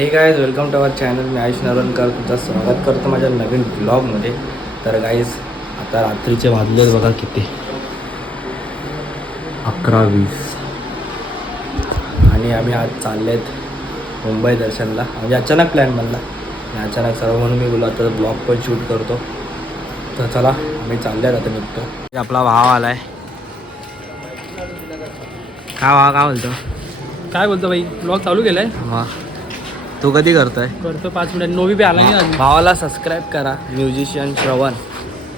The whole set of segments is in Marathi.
हे guys welcome to our channel मी आयुष नरवणकर तुमचं स्वागत करतो माझ्या नवीन ब्लॉगमध्ये तर गाईज आता रात्रीचे वाजले बघा किती. अकरा वीस. आणि आम्ही आज चाललेत मुंबई दर्शनला. म्हणजे अचानक प्लॅन बनला. आणि अचानक सर्व म्हणून मी बोललो आता ब्लॉग पण शूट करतो. तर चला आम्ही चालले आता निघतो. आपला भाव आलाय. काय भाव काय बोलतो? काय बोलतो भाई? ब्लॉग चालू केलाय? वा. तू कधी करतोय? करतो पाच मिनिट. नोवी बी आला नाही भावाला सबस्क्राईब करा. म्युझिशियन श्रवण.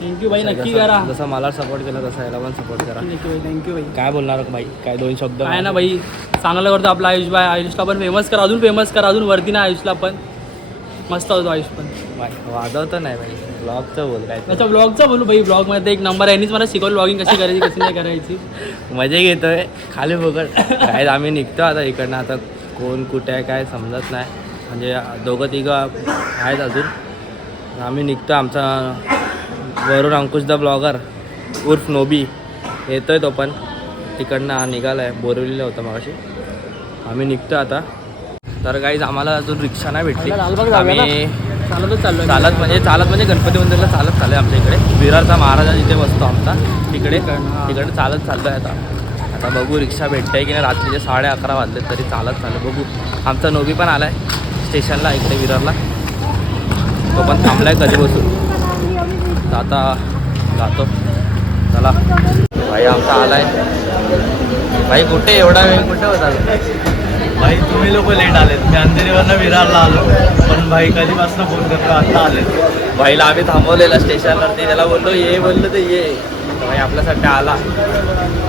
थँक्यू भाई नक्की करा. जसं मला सपोर्ट केला तसा याला पण सपोर्ट करा. थँक्यू भाई थँक्यू भाई काय बोलणार भाई काय दोन शब्द? काय ना भाई चांगलं करतो आपला आयुष भाई आयुषला पण फेमस करा अजून फेमस करा अजून वरती ना आयुषला पण. मस्त होतो आयुष पण. वाजवतं नाही भाई ब्लॉगचं बोल काय अच्छा ब्लॉगचं बोलू भाई ब्लॉगमध्ये एक नंबर आहे. मला शिकवलं ब्लॉगिंग कशी करायची कशी नाही करायची. मजा घेतोय. खाली बघत काय आम्ही निघतो आता इकडनं. आता कोण कुठे आहे काय समजत नाही. म्हणजे दोघं तिघं आहेत अजून. आम्ही निघतो आमचा वरून अंकुश द ब्लॉगर उर्फ नोबी. येतोय तो पण. तिकडनं हा निघाला आहे बोरिवलीला होता मगाशी. आम्ही निघतो आता. तर काहीच आम्हाला अजून रिक्षा नाही भेटली? आम्ही चालतच चाललो चालत म्हणजे चालत म्हणजे गणपती मंदिरला चालत चालू आहे आमच्या इकडे. विरारचा महाराजा जिथे बसतो आमचा तिकडे. तिकडे चालत चाललो आहे आता. आता बघू रिक्षा भेटते की नाही. रात्रीचे साडे अकरा वाजले तरी चालत चालू बघू. आमचा नोबी पण आला आहे स्टेशनला इकडे विरारला. तो पण थांबला आहे कधी बसून. आता जातो. चला. भाई आमचा आला आहे भाई कुठे? एवढा वेळ कुठे होता भाई तुम्ही लोक लेट आलेत. मी अंधेरीवरनं विरारला आलो. पण भाई कधीपासून फोन करतो आता आले भाईला आम्ही थांबवलेला स्टेशनवरती त्याला बोललो ये बोललो तर ये. भाई आपल्यासाठी आला.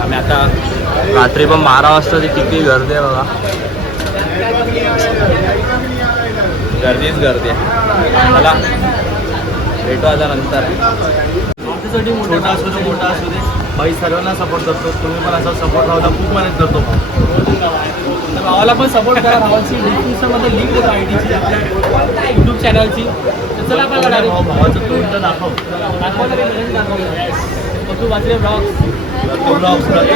आम्ही आता रात्री पण बारा वाजता ती किती गर्दी आहे बघा. गर्दीच गर्दी आहे. चला भेटू आता नंतर. छोटा असू दे मोठा असू दे. भाई सर्वांना सपोर्ट करतो. तुम्ही पण असा सपोर्ट राहता खूप मदत करतो. भावाला पण सपोर्ट करा. भावाची डिस्क्रिप्शनमध्ये लिंक होतं आय डीची आपल्या यूट्यूब चॅनलची तर चला आपण भाऊ- भावाचं तोंड तर दाखव. दाखवा. तू वाचले ब्लॉग तो vlogs कर.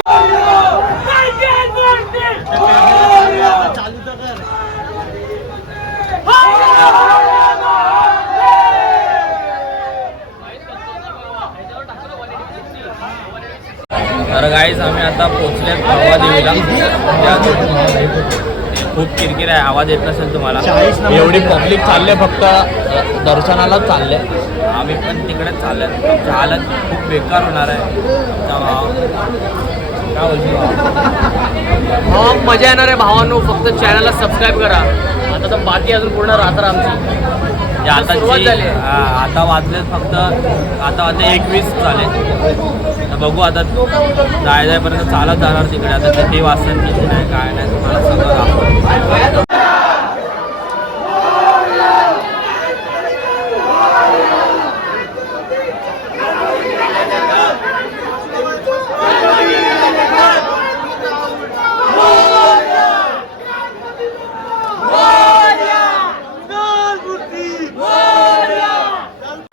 तर गाईज आम्ही आता पोचलेत भावा देवीला. खूप किरकिर आहे आवाज येत नसेल तुम्हाला. एवढी पब्लिक चालले फक्त दर्शनालाच चालले आम्ही पण तिकडेच चालले चालत खूप बेकार होणार आहे. काय बोलतो? हो मजा येणार आहे भावांनो. फक्त चॅनलला सबस्क्राईब करा. आता तर बाकी अजून पूर्ण राहतात आमची. म्हणजे. हा, आता वाजले फक्त आता वाजले एकवीस झाले. तर बघू आता जाय जायपर्यंत चालत जाणार तिकडे. आता किती वाजतात किती नाही काय नाही तुम्हाला सगळं दाखवतो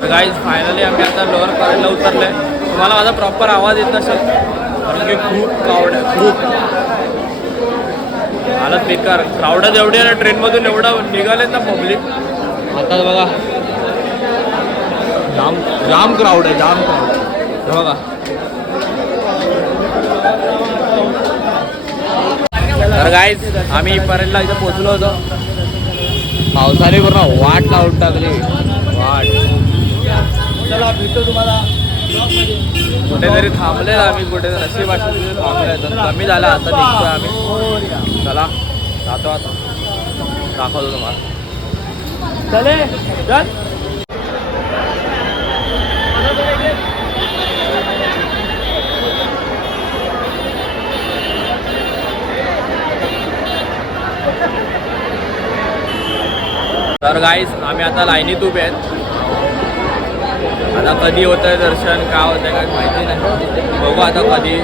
गाईज फायनली आम्ही आता उतरले तुम्हाला माझा प्रॉपर आवाज येत नसेल कारण की खूप क्राऊड आहे खूप. हालत बेकार. क्राऊडच एवढी आहे ना ट्रेनमधून एवढा निघालेत ना पब्लिक आता बघा. जाम जाम क्राऊड आहे जाम क्राऊड बघा. तर गाईज आम्ही परेलला इथं पोचलो होतो. पावसाने पूर्ण वाट लावून टाकली. वाट. चला भेटतो तुम्हाला. कुठेतरी थांबले आम्ही कुठे नशीब वाटलं तिथे थांबले तर कमी झालं आता निघतोय आम्ही. चला जातो आता. दाखवतो तुम्हाला. चले चल. तर गाईस आम्ही आता लाईनीत उभे आहेत. आता कधी होतं आहे दर्शन काय होतं आहे काय माहिती नाही. बघू आता कधी.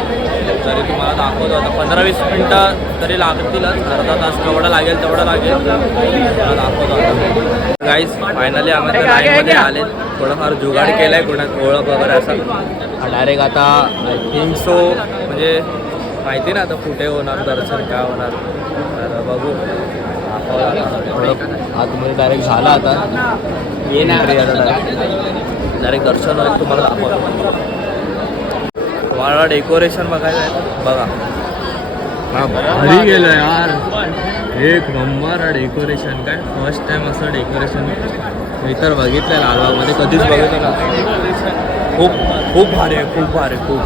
तरी तुम्हाला दाखवतो. आता पंधरा वीस मिनटं तरी लागतीलच. अर्धा तास केवढं लागेल तेवढं लागेल. तुम्हाला दाखवतो आता. गाईस फायनली आम्ही आता लाईनमध्ये आले थोडंफार जुगाड केलं आहे कोणात ओळख वगैरे असं. डायरेक्ट आता आय थिंक सो म्हणजे माहिती ना आता कुठे होणार दर्शन काय होणार. तर बघू. थोडं आतमध्ये डायरेक्ट झाला आता. येणार. डायरेक्ट दर्शन तुम्हाला दाखवतो. तुम्हाला डेकोरेशन बघायचं आहे तर बघा. भारी गेलं यार. एक नंबर डेकोरेशन. काय फर्स्ट टाइम असं डेकोरेशन मी तर बघितलं लालबागमध्ये कधीच बघितलं ना खूप खूप भारी आहे खूप भारी आहे, खूप.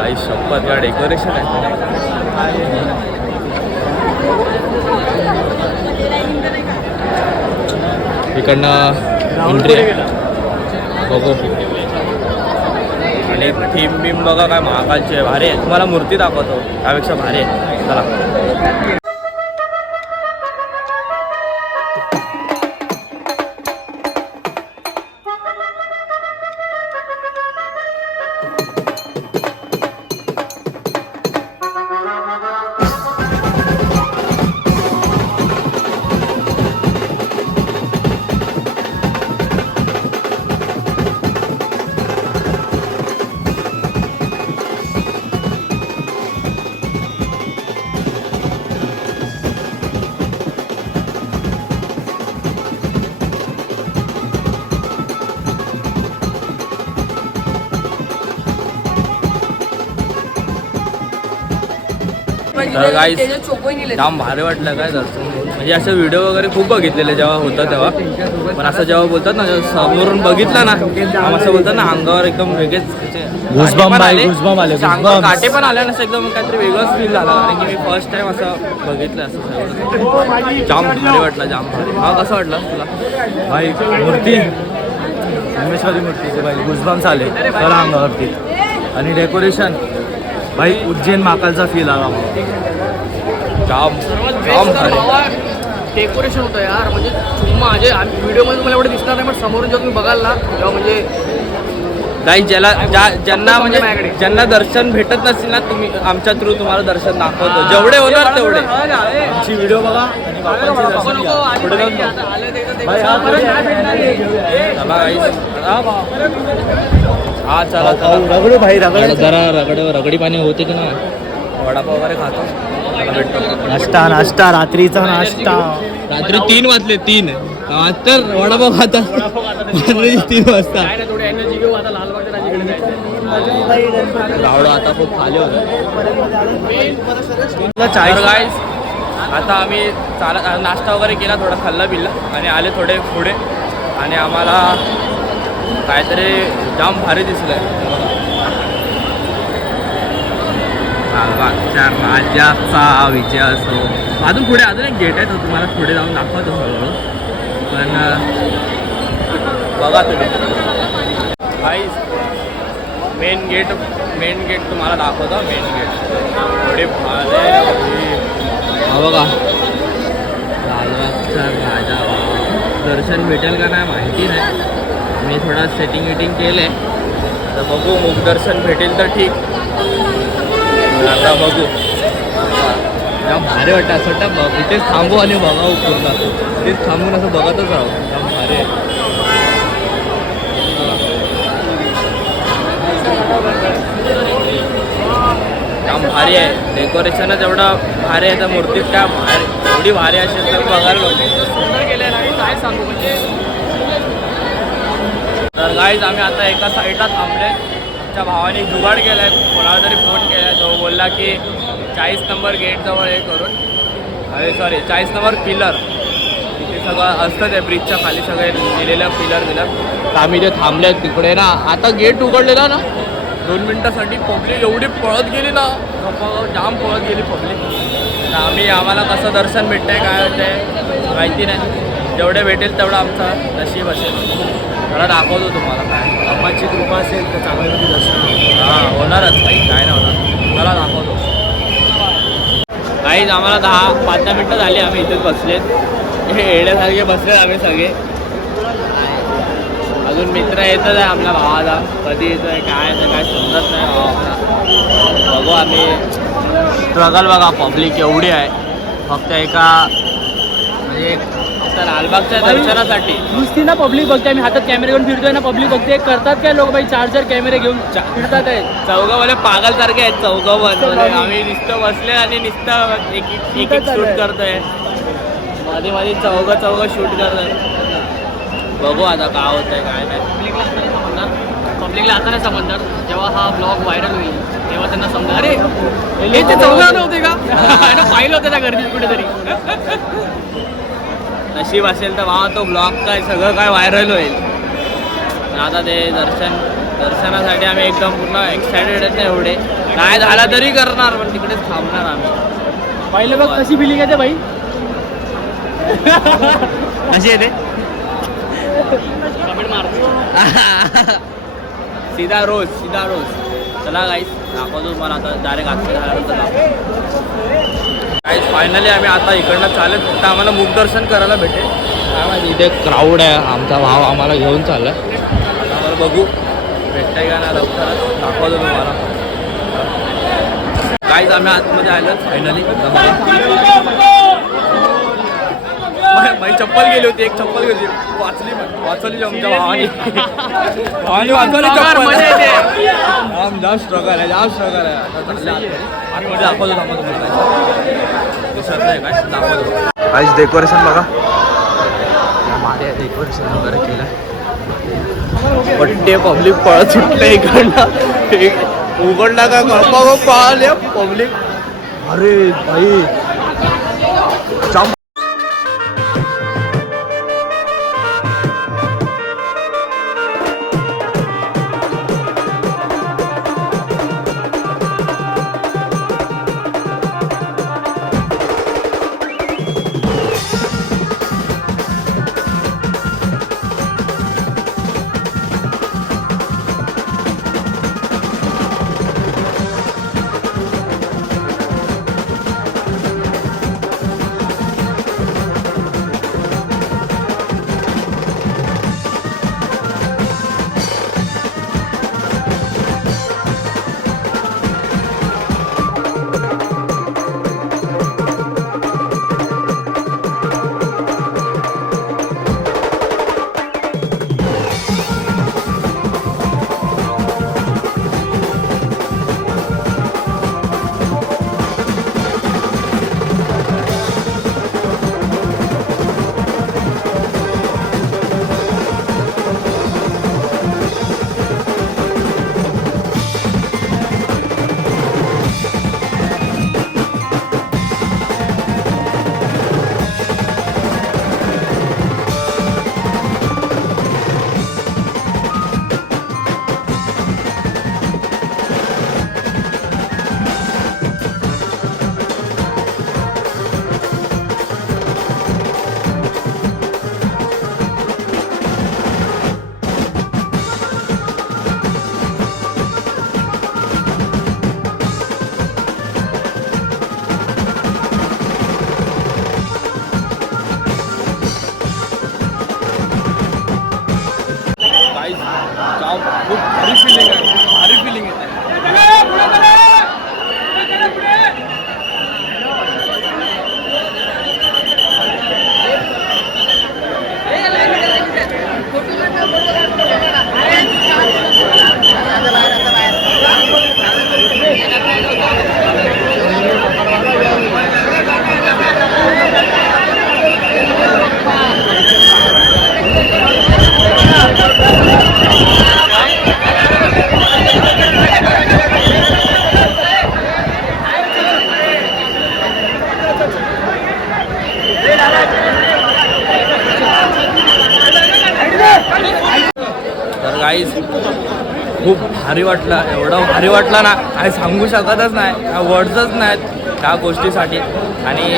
आई शपथ या डेकोरेशन आहे. इकडनं एंट्री बघू. आणि थीम बीम बघा काय महाकालची आहे. भारी आहे. तुम्हाला मूर्ती दाखवतो. त्यापेक्षा भारी आहे. चला. तर गाईस जाम भारी वाटलं काय दर्शन म्हणजे असे व्हिडिओ वगैरे खूप बघितलेले जेव्हा होतं तेव्हा. पण असं जेव्हा बोलतात ना जेव्हा समोरून बघितलं ना आम असं बोलतात ना अंगावर एकदम वेगळेच काटे पण आले, ना एकदम काहीतरी वेगळंच फील झालं. कारण की मी फर्स्ट टाइम असं बघितलं असं जाम भारी वाटलं जाम भारी. हा कसं वाटलं तुला? भाई मूर्ती. रामेश्वरी मूर्तीचे भाई गुजबाम्स आले. तर अंगावरती. आणि डेकोरेशन भाई उज्जैन महाकालचा फील आला मला. बेस्ट भारी. डेकोरेशन होतं यार. म्हणजे माझे व्हिडिओमध्ये तुम्हाला एवढं दिसणार नाही पण समोरून जेव्हा तुम्ही बघाल ना तेव्हा म्हणजे नाही ज्याला ज्या ज्यांना म्हणजे माझ्याकडे. ज्यांना दर्शन भेटत नसेल ना तुम्ही आमच्या थ्रू तुम्हाला दर्शन दाखवतो. जेवढे होणार तेवढे. आमची व्हिडिओ बघा. पुढे हा. चला चला. रगडू भाई रगड. जरा रगड रगडी पाणी होते की ना वडापाव वगैरे खातो. चला भेटतो. नाश्ता नाश्ता रात्रीचा नाश्ता. रात्री तीन वाजले तीन. तर वडापाव रात्री तीन वाजता. आता लालबागच्या राजाकडे जायचं. गावडा आता खूप खाली होतं. आता आम्ही चाल नाश्ता वगैरे केला थोडा खाल्ला बिल्ला आणि आले थोडे पुढे. आणि आम्हाला काहीतरी जाम भारी दिसलं लालबागच्या राजाचा विजय असो. अजून पुढे अजून एक गेट आहे तो तुम्हाला पुढे जाऊन दाखवतो हळूहळू. पण बघा तुम्ही. मेन गेट मेन गेट तुम्हाला दाखवतो मेन गेट थोडे भारे हा बघा. लालबागचा राजा दर्शन भेटेल का नाही माहिती नाही. मी थोडा सेटिंग विटिंग केलं आहे तर बघू मुख दर्शन भेटेल तर ठीक. आता बघू. जाम भारी वाटतं असं वाटतं. बघ इथेच थांबू आणि बघावं पूर्ण इथेच थांबून असं बघतच राहू. जाम भारी आहे. जाम भारी आहे. डेकोरेशनच एवढं भारी आहे तर मूर्तीत काय भारी एवढी भारी असेल तर बघायला काय सांगू म्हणजे गाईज आम्ही आता एका साईडला थांबले आमच्या भावाने जुगाड केला आहे कोणाला तरी फोन केला आहे तो बोलला की चाळीस नंबर गेटजवळ हे करून. अरे सॉरी चाळीस नंबर पिलर तिथे सगळं असतं ते ब्रिजच्या खाली सगळे दिलेलं पिलर बिलर. तर आम्ही ते थांबले तिकडे ना आता गेट उघडलेला ना. दोन मिनटासाठी पब्लिक एवढी पळत गेली ना. जाम पळत गेली पब्लिक तर आम्ही आम्हाला कसं दर्शन भेटतंय काय होतंय माहिती नाही. जेवढे भेटेल तेवढं आमचं नशीब असेल. जरा दाखवतो तुम्हाला काय. बाबांची कृपा असेल तर चांगल्यापैकी दर्शन. हां होणारच काही काय नाही होणार. मला दाखवतो. काहीच आम्हाला दहा पाच दहा मिनटं झाली आम्ही इथेच बसलेत. हे येण्यासारखे बसलेत आम्ही सगळे. अजून मित्र येतच आहे आपल्या भावाचा. कधी येतो आहे काय येतं काय समजत नाही भावा बघू आम्ही. स्ट्रगल बघा पब्लिक एवढी आहे. फक्त एका म्हणजे फक्त लालबागच्या दर्शनासाठी. नुसती ना पब्लिक बघते आम्ही हातात कॅमेरे घेऊन फिरतोय ना पब्लिक बघते. करतात काय लोक बाई? चार चार कॅमेरे घेऊन फिरतात आहेत. चौघं म्हणजे पागलसारखे आहेत म्हणजे आम्ही नुसतं बसले आणि नुसतं एक एक एक शूट करतोय. मध्ये मध्ये चौघं चौघं शूट करतात. बघू आता काय होतंय काय नाही. पब्लिकला आता नाही समजणार. जेव्हा हा ब्लॉग व्हायरल होईल तेव्हा त्यांना समजा अरे हे ते चौघा नव्हते का? पाहिलं होतं त्या गर्दीत कुठेतरी. नशीब असेल तर भावा तो ब्लॉग काय सगळं काय व्हायरल होईल. पण आता ते दर्शन दर्शनासाठी आम्ही एकदम पूर्ण एक्सायटेड आहेत ना एवढे. काय झालं तरी करणार पण तिकडेच थांबणार आम्ही. पाहिलं बघ कशी फिलिंग येते बाई. कशी येते? कमेंट मार सीधा रोज सीधा रोज. चला गाईस दाखवतो मला आता डायरेक्ट आजच्या झाल्यानंतर गाईस फायनली आम्ही आता इकडनं चालत फक्त आम्हाला मुखदर्शन करायला भेटेल. काय माहिती इथे क्राऊड आहे. आमचा भाव आम्हाला घेऊन चाललाय. आता आम्हाला बघू. भेटतंय का ना लवकरच दाखवतो तुम्हाला. गाईज आम्ही आतमध्ये आलो फायनली माझी चप्पल गेली होती एक चप्पल गेली वाचली वाचवली आमच्या भावाने. भावाने वाचवली चप्पल. मजा येते. जाम स्ट्रगल आहे जाम स्ट्रगल आहे. दाखवतो दाखवतो दाखवतो. काहीच डेकोरेशन बघा. मागे डेकोरेशन वगैरे केलं पट्टे पब्लिक पळत सुटलं इकडनं. एक उघडला का गप्पा पळाले पब्लिक अरे भाई भारी वाटलं एवढं भारी वाटलं ना काय सांगू शकतच नाही काय वर्ड्सच नाहीत त्या गोष्टीसाठी. आणि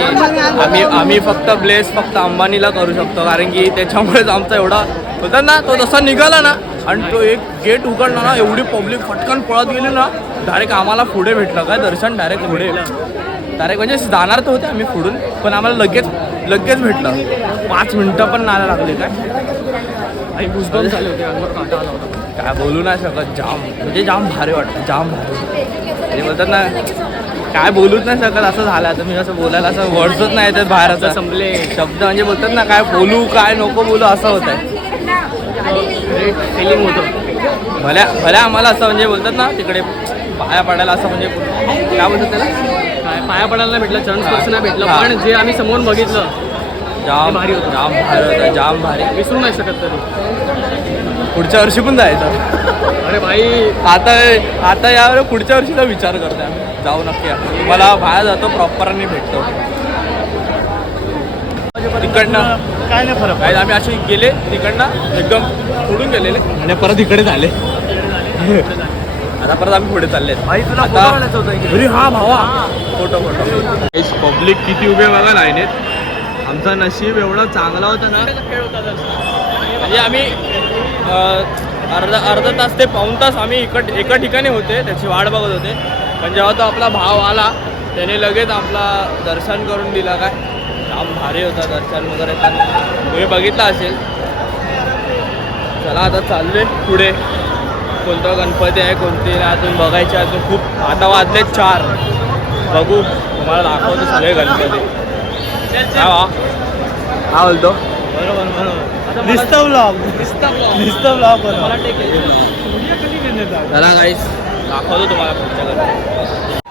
आम्ही आम्ही फक्त ब्लेस फक्त अंबानीला करू शकतो कारण की त्याच्यामुळेच आमचा एवढा होता ना तो जसा निघाला ना आणि तो एक गेट उघडला ना एवढी पब्लिक फटकन पळत गेली ना डायरेक्ट आम्हाला पुढे भेटलं काय दर्शन डायरेक्ट पुढे. डायरेक्ट म्हणजे जाणार तर होते आम्ही पुढून पण आम्हाला लगेच लगेच भेटलं. पाच मिनटं पण नाही लागले काय? आई गुजबम झाले होते अंगावर काटा आला होता. काय बोलू नाही शकत जाम म्हणजे जाम भारी वाटतं जाम भारी. ते बोलतात ना काय बोलूच नाही शकत असं झालं आता मी असं बोलायला असं वर्ड्सच नाही येतात बाहेर असं संपले. शब्द म्हणजे बोलतात ना काय बोलू काय नको बोलू असं होत आहे फिलिंग होतं. भल्या भल्या आम्हाला असं म्हणजे बोलतात ना तिकडे पाया पडायला असं म्हणजे काय बोलतात त्याला? काय पाया पडायला नाही भेटलं चरण नाही भेटलं. पण जे आम्ही समोरून बघितलं जाम भारी होतं. जाम भारी होतं जाम भारी. विसरू नाही शकत तरी. पुढच्या वर्षी पण जायचं. अरे भाई आता आता यावर पुढच्या वर्षीचा विचार करतोय आम्ही. जाऊ नक्की आपण. मला बाहेर जातो प्रॉपर आणि भेटतो. तिकडनं. काय नाही फरक. काय आम्ही असे गेले तिकडनं एकदम पुढून गेलेले. आणि परत इकडे झाले. आता परत आम्ही पुढे चालले. हा भावा. Photo photo. पब्लिक किती उभे बघा लाईनीत. आमचा नशीब एवढा चांगला होता ना. म्हणजे आम्ही अर्धा अर्धा तास ते पाऊन तास आम्ही इकड एका ठिकाणी होते त्याची वाट बघत होते. पण जेव्हा तो आपला भाव आला त्याने लगेच आपला दर्शन करून दिला काय? जाम भारी होता दर्शन वगैरे. तर तुम्ही बघितलं असेल. चला आता चाललोय पुढे. कोणता गणपती आहे कोणते अजून बघायचे अजून खूप. आता वाजले चार. बघू तुम्हाला दाखवतो सगळे गणपती. हा वा बोलतो. बरोबर बरोबर. नुसतं vlog. दिसता नुसतं vlog बनव. मला टेक चला गाईस दाखवतो तुम्हाला पुढच्या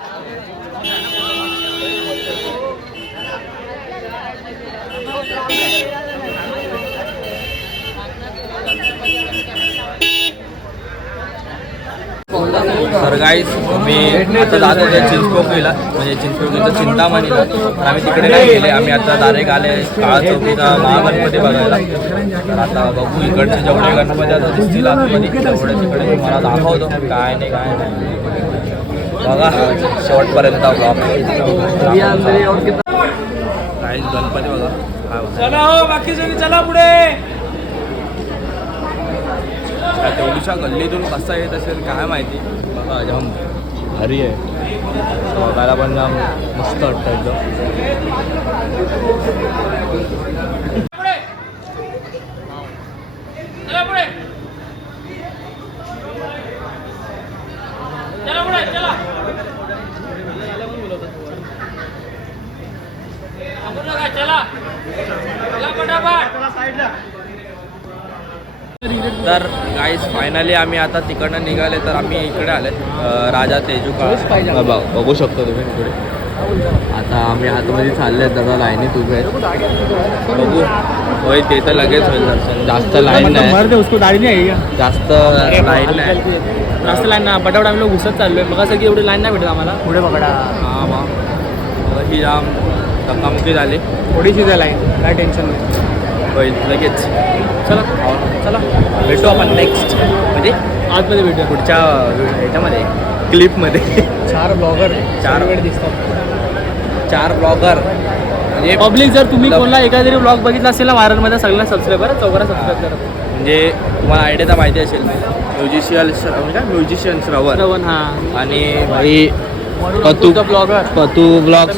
तर गाईस मी आता जात होते चिंचपोकळीला म्हणजे चिंचपोकळीचं चिंतामणीला. तर आम्ही तिकडे नाही गेले आम्ही आता डायरेक्ट आले काळा चौकीचा महागणपती बघायला. तर आता बघू इकडचे जेवढे गणपती आता दिसतील आतमध्ये तेवढे तिकडे तुम्हाला मला दाखवतो. काय नाही काय नाही. बघा शेवटपर्यंत गणपती बघा. बघा. चला हो बाकी सगळी चला पुढे. त्या तेवढीशा गल्लीतून कसा येत असेल काय माहिती? बघा जाम भारी आहे. बघायला पण जाम मस्त वाटतं एकदम. तर गाईज फायनली आम्ही आता तिकडनं निघाले तर आम्ही इकडे आले. राजा तेजू का बघू शकतो तुम्ही इकडे आता आम्ही आतमध्ये चालले दादा लाईनीत उभे बघू. होय ते तर लगेच होईल दर्शन. जास्त लाईन नाही. उसको नाही? जास्त लाईन नाही. जास्त लाईन ना पटापट आम्ही लोक घुसत चाललोय. मग असं की एवढी लाईन नाही भेटत आम्हाला. पुढे पकडा. हा मग ही जाम धक्कामुक्की झाली. थोडीशी द्या लाईन. काय टेन्शन नाही. होईल लगेच. चला. चला भेटू आपण नेक्स्ट म्हणजे आतमध्ये भेटूया. पुढच्या ह्याच्यामध्ये क्लिपमध्ये चार ब्लॉगर चार वेळ दिसतात. चार ब्लॉगर म्हणजे पब्लिक जर तुम्ही कोणला एखादा ब्लॉग बघितला असेल ना व्हायरलमध्ये सगळ्यांना सबस्क्राईब करा चौघांना सबस्क्राईब करा. म्हणजे तुम्हाला आयडिया तर माहिती असेल. म्युझिशियल म्हणजे म्युझिशियन श्रवण. श्रवण हा. आणि भाई पतू ब्लॉगर पतू ब्लॉग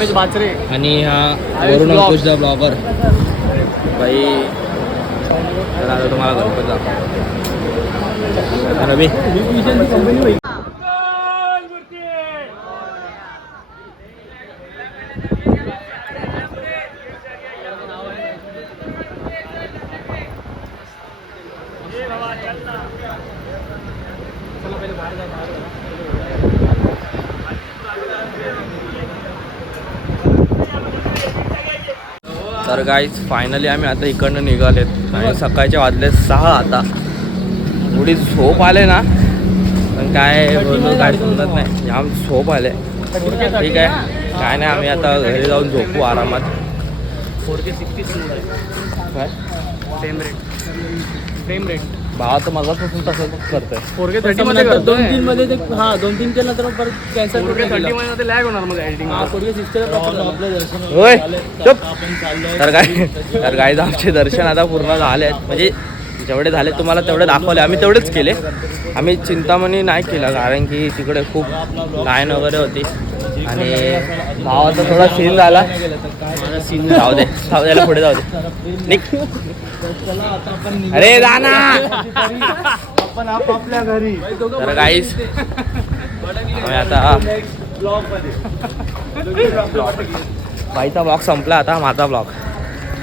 आणि हा वरुण. अंकुशचा ब्लॉगर भाई तर आता तुम्हाला गणपती दाखवतो. रवी तर गाईज फायनली आम्ही आता इकडनं निघालेत. आणि सकाळचे वाजले सहा आता. एवढी झोप आले ना. पण काय काय समजत नाही. जाम झोप आले. ठीक आहे. काय नाही आम्ही आता घरी जाऊन झोपू आरामात. फोर के सिक्स्टी काय? फ्रेम रेट फ्रेम रेट भावा तर मगापासून तसंच करतोय. थर्टी मध्ये दोन तीन मध्ये ते हा दोन तीन केलं तर परत कॅन्सल थर्टी मध्ये लॅग होणार मग एडिटिंग फोरके सिक्स्टी आपलं दर्शन होय चुप. तर काय तर गाईज आमचे दर्शन आता पूर्ण झाले आहेत. म्हणजे जेवढे झाले तुम्हाला तेवढे दाखवले. आम्ही तेवढेच केले. आम्ही चिंतामणी नाही केलं कारण की तिकडे खूप लाईन वगैरे होती. आणि भावाचा थोडा सीन झाला. जाऊ दे जाऊ द्यायला पुढे जाऊ दे. निक अरे जा ना आपण आपापल्या घरी. तर गाईस आम्ही आता बाईचा ब्लॉग संपला आता माझा ब्लॉग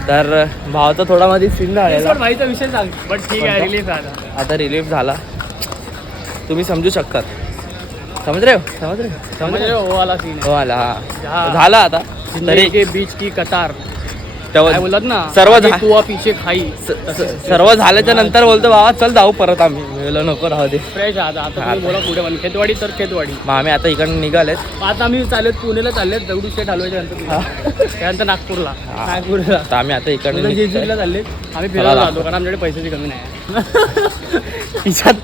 तर भावाचा थोडा मध्ये सीन झालेला. भाईचा विषय सांग. बट ठीक आहे रिलीज झाला. आता रिलीफ झाला. तुम्ही समजू शकतात. समज रे हो? समज रे समज समझ रे रहे हो वो वाला सीन हो आला हा. हा. झाला आता. है तरी के बीच की कतार. तेव्हा काय ना? सर्व आगे झा- पीछे खाई. स- स- सर्व झाल्याच्यानंतर बोलतो बाबा चल जाऊ परत आम्ही. मी बोललो, नको राहू दे. फ्रेश आता आता तुम्ही बोला पुढे पण. खेतवाडी तर खेतवाडी. मग आम्ही आता इकडून निघालेत. आता आम्ही चालत पुण्याला चाललेत. दगडू शेट हलवायच्या नंतर त्यानंतर नागपूरला. नागपूरला. आम्ही आता इकडनं निघतोय. जेजुरीला चालले आम्ही फिरायला. जातो कारण आमच्याकडे पैशाची कमी नाही खिशात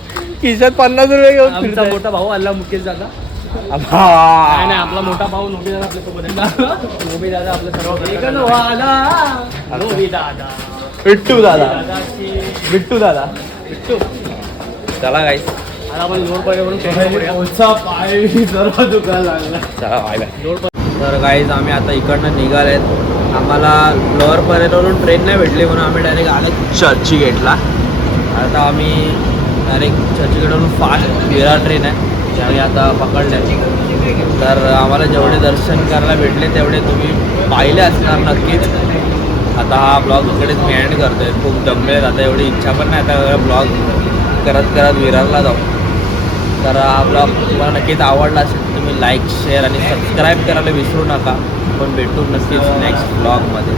खिशात पन्नास रुपये घेऊन आमचा फिरताय. मोठा भाऊ आला मुकेश दादा. नाही आपला मोठा भाऊ नोबी दादा आपल्यासोबत आहे. नोबी दादा आपल्या सर्व नोबी दादा. बिट्टू दादा. बिट्टू दादा. बिट्टू चला गाईस आता आपण लोड पडल्यावरून करूया ओचा पाय. सर्व दुखायला लागला. चला बाय बाय लोड तर गाईज आम्ही आता इकडनं निघालेत. आम्हाला लोअर परेलवरून ट्रेन नाही भेटली म्हणून आम्ही डायरेक्ट आले चर्चगेटला आता आम्ही डायरेक्ट चर्चगेटवरून फास्ट विरार ट्रेन आहे. ती आम्ही आता पकडले. तर आम्हाला जेवढे दर्शन करायला भेटले तेवढे तुम्ही पाहिले असणार नक्कीच. आता हा ब्लॉग इकडेच मी एंड आहे खूप दमले आता एवढी इच्छा पण नाही. आता ब्लॉग करत करत विरारला जाऊ. तर हा ब्लॉग तुम्हाला नक्कीच आवडला असेल तर तुम्ही लाईक शेअर आणि सबस्क्राईब करायला विसरू नका. पण भेटू नक्कीच नेक्स्ट ब्लॉगमध्ये